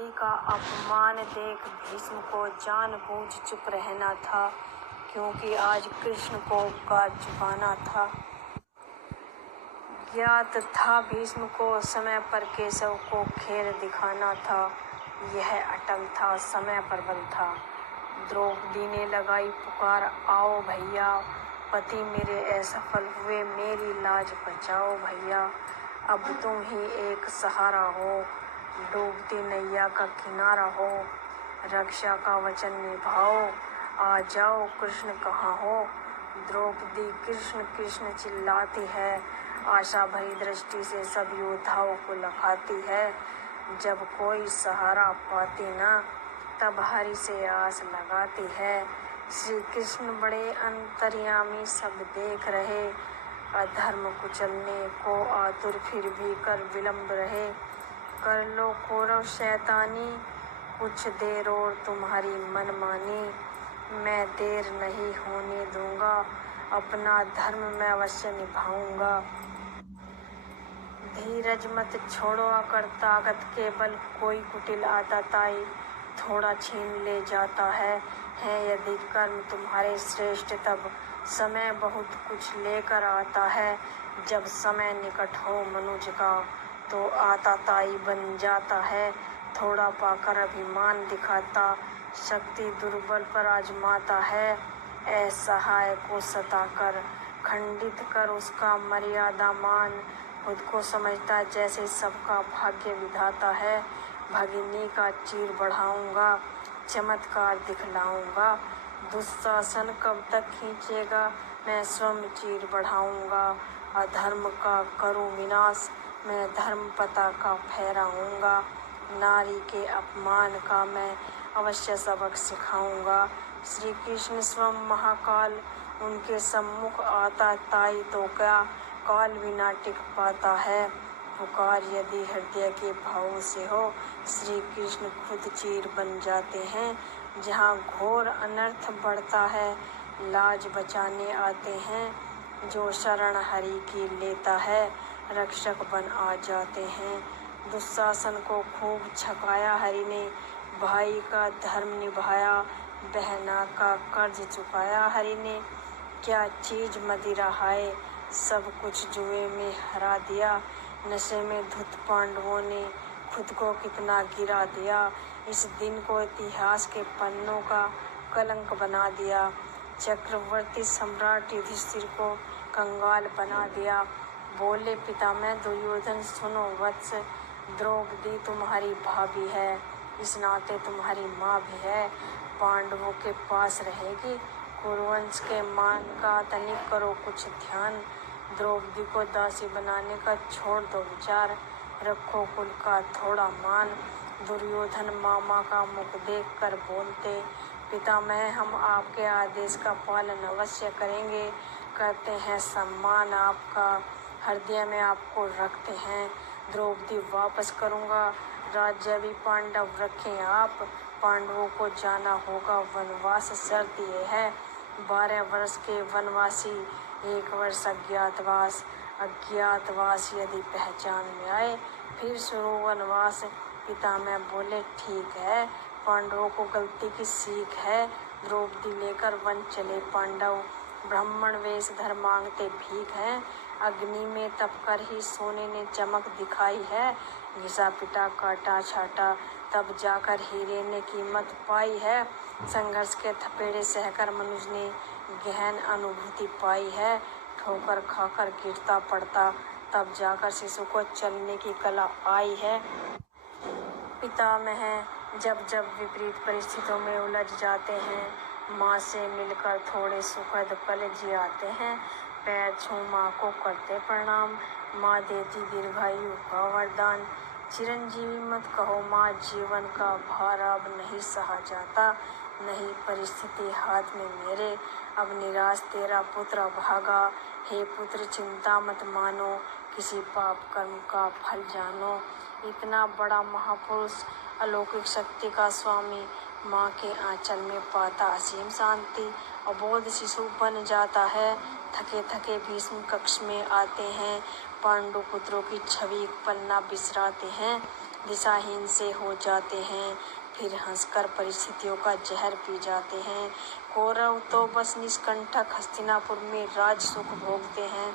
द्रौपदी का अपमान देख भीष्म को जानबूझ चुप रहना था, क्योंकि आज कृष्ण को उपकार चुकाना था। ज्ञात था भीष्म को समय पर केशव को खेल दिखाना था। यह अटल था, समय पर बल था। द्रौपदी ने लगाई पुकार, आओ भैया, पति मेरे असफल हुए, मेरी लाज बचाओ भैया। अब तुम ही एक सहारा हो, डूबती नैया का किनारा हो। रक्षा का वचन निभाओ, आ जाओ कृष्ण कहाँ हो। द्रौपदी कृष्ण कृष्ण चिल्लाती है, आशा भरी दृष्टि से सब योद्धाओं को लखाती है। जब कोई सहारा पाती न, तब हरि से आस लगाती है। श्री कृष्ण बड़े अंतर्यामी, सब देख रहे, अधर्म कुचलने को आतुर, फिर भी कर विलंब रहे। कर लो कौरव शैतानी, कुछ देर और तुम्हारी मनमानी। मैं देर नहीं होने दूंगा, अपना धर्म मैं अवश्य निभाऊंगा। धीरज मत छोड़ो, अकर ताकत के बल कोई कुटिल आतताई थोड़ा छीन ले जाता है यदि कर्म तुम्हारे श्रेष्ठ, तब समय बहुत कुछ लेकर आता है। जब समय निकट हो मनुज का, तो आतताई बन जाता है। थोड़ा पाकर अभिमान दिखाता, शक्ति दुर्बल पर आजमाता है। असहाय को सताकर खंडित कर उसका मर्यादा मान। खुद को समझता जैसे सबका भाग्य विधाता है। भगिनी का चीर बढ़ाऊंगा, चमत्कार दिखलाऊंगा। दुशासन कब तक खींचेगा, मैं स्वयं चीर बढ़ाऊंगा। अधर्म का करूं विनाश, मैं धर्म पताका फहराऊंगा। नारी के अपमान का मैं अवश्य सबक सिखाऊंगा। श्री कृष्ण स्वयं महाकाल, उनके सम्मुख आता ताई तो क्या काल बिना टिक पाता है। पुकार यदि हृदय के भाव से हो, श्री कृष्ण खुद चीर बन जाते हैं। जहाँ घोर अनर्थ बढ़ता है, लाज बचाने आते हैं। जो शरण हरि की लेता है, रक्षक बन आ जाते हैं। दुशासन को खूब छकाया हरि ने, भाई का धर्म निभाया, बहना का कर्ज चुकाया हरि ने। क्या चीज मदिरा हाय, सब कुछ जुए में हरा दिया। नशे में धुत पांडवों ने खुद को कितना गिरा दिया। इस दिन को इतिहास के पन्नों का कलंक बना दिया। चक्रवर्ती सम्राट युधिष्ठिर को कंगाल बना दिया। बोले पितामह दुर्योधन, सुनो वत्स, द्रौपदी तुम्हारी भाभी है, इस नाते तुम्हारी माँ भी है। पांडवों के पास रहेगी, कुरुवंश के मान का तनिक करो कुछ ध्यान। द्रौपदी को दासी बनाने का छोड़ दो विचार, रखो कुल का थोड़ा मान। दुर्योधन मामा का मुख देख कर बोलते, पितामह हम आपके आदेश का पालन अवश्य करेंगे, करते हैं सम्मान आपका, हृदय में आपको रखते हैं। द्रौपदी वापस करूँगा, राज्य भी पांडव रखें आप। पांडवों को जाना होगा वनवास, शर्त ये है 12 वर्ष के वनवासी, 1 वर्ष अज्ञातवास। अज्ञातवास यदि पहचान में आए, फिर शुरू वनवास। पितामह बोले ठीक है, पांडवों को गलती की सीख है। द्रौपदी लेकर वन चले पांडव, ब्राह्मण वेश धर मांगते भीख है। अग्नि में तप कर ही सोने ने चमक दिखाई है। घिसा पिटा काटा छाटा, तब जाकर हीरे ने कीमत पाई है। संघर्ष के थपेड़े सहकर मनुज ने गहन अनुभूति पाई है। ठोकर खाकर गिरता पड़ता, तब जाकर शिशु को चलने की कला आई है। पितामह जब जब विपरीत परिस्थितियों में उलझ जाते हैं, माँ से मिलकर थोड़े सुखद पल जियाते हैं। पैर छू माँ को करते प्रणाम, माँ देती दीर्घायु का वरदान। चिरंजीवी मत कहो माँ, जीवन का भार अब नहीं सहा जाता। नहीं परिस्थिति हाथ में मेरे, अब निराश तेरा पुत्र भागा। हे पुत्र चिंता मत मानो, किसी पाप कर्म का फल जानो। इतना बड़ा महापुरुष, अलौकिक शक्ति का स्वामी, माँ के आंचल में पाता असीम शांति। अबोध शिशु बन जाता है। थके थके भीष्म कक्ष में आते हैं, पांडु पुत्रों की छवि एक पल न बिसराते हैं। दिशाहीन से हो जाते हैं, फिर हंसकर परिस्थितियों का जहर पी जाते हैं। कौरव तो बस निष्कंटक हस्तिनापुर में राज सुख भोगते हैं।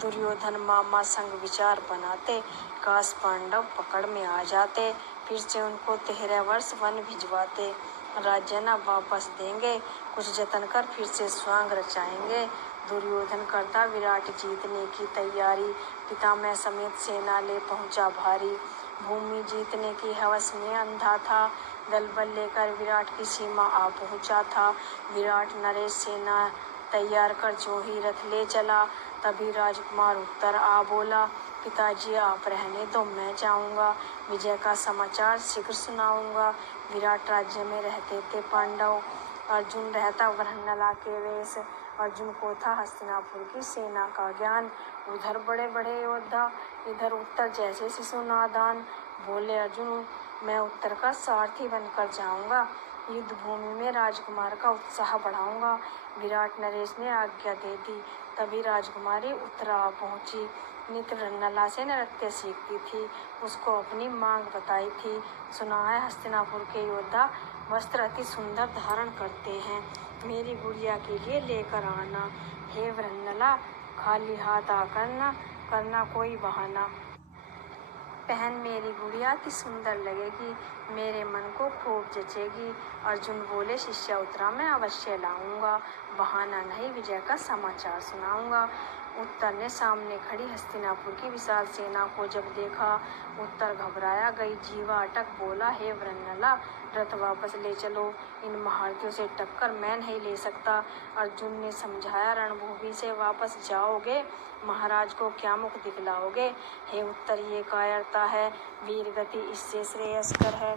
दुर्योधन मामा संग विचार बनाते, काश पांडव पकड़ में आ जाते, फिर से उनको 13 वर्ष वन भिजवाते। राज्य न वापस देंगे, कुछ जतन कर फिर से स्वांग रचाएंगे। दुर्योधन करता विराट जीतने की तैयारी, पितामह समेत सेना ले पहुंचा भारी। भूमि जीतने की हवस में अंधा था, दल बल लेकर विराट की सीमा आ पहुंचा था। विराट नरेश सेना तैयार कर जो ही रथ ले चला, तभी राजकुमार उत्तर आ बोला, पिताजी आप रहने दो, मैं जाऊंगा, विजय का समाचार शीघ्र सुनाऊंगा। विराट राज्य में रहते थे पांडव, अर्जुन रहता वरहन्नला के वेश। अर्जुन को था हस्तिनापुर की सेना का ज्ञान, उधर बड़े बड़े योद्धा, इधर उत्तर जैसे शिशु नादान। बोले अर्जुन, मैं उत्तर का सारथी बनकर जाऊंगा, युद्ध भूमि में राजकुमार का उत्साह बढ़ाऊंगा। विराट नरेश ने आज्ञा दे दी, तभी राजकुमारी उत्तरा आ पहुंची। नित्य वरहन्नला से नृत्य सीखती थी, उसको अपनी मांग बताई थी। सुना है हस्तिनापुर के योद्धा वस्त्र अति सुंदर धारण करते हैं, मेरी गुड़िया के लिए लेकर आना। हे वरहन्नला, खाली हाथ आकर न करना कोई बहाना, पहन मेरी गुड़िया अति सुंदर लगेगी, मेरे मन को खूब जचेगी। अर्जुन बोले, शिष्या उत्तरा मैं अवश्य लाऊंगा, बहाना नहीं, विजय का समाचार सुनाऊंगा। उत्तर ने सामने खड़ी हस्तिनापुर की विशाल सेना को जब देखा, उत्तर घबराया, गई जीवा अटक, बोला, हे वरहन्नला, रथ वापस ले चलो, इन महारथियों से टक्कर मैं नहीं ले सकता। अर्जुन ने समझाया, रणभूमि से वापस जाओगे, महाराज को क्या मुख दिखलाओगे। हे उत्तर, ये कायरता है, वीर गति इससे श्रेयस्कर है।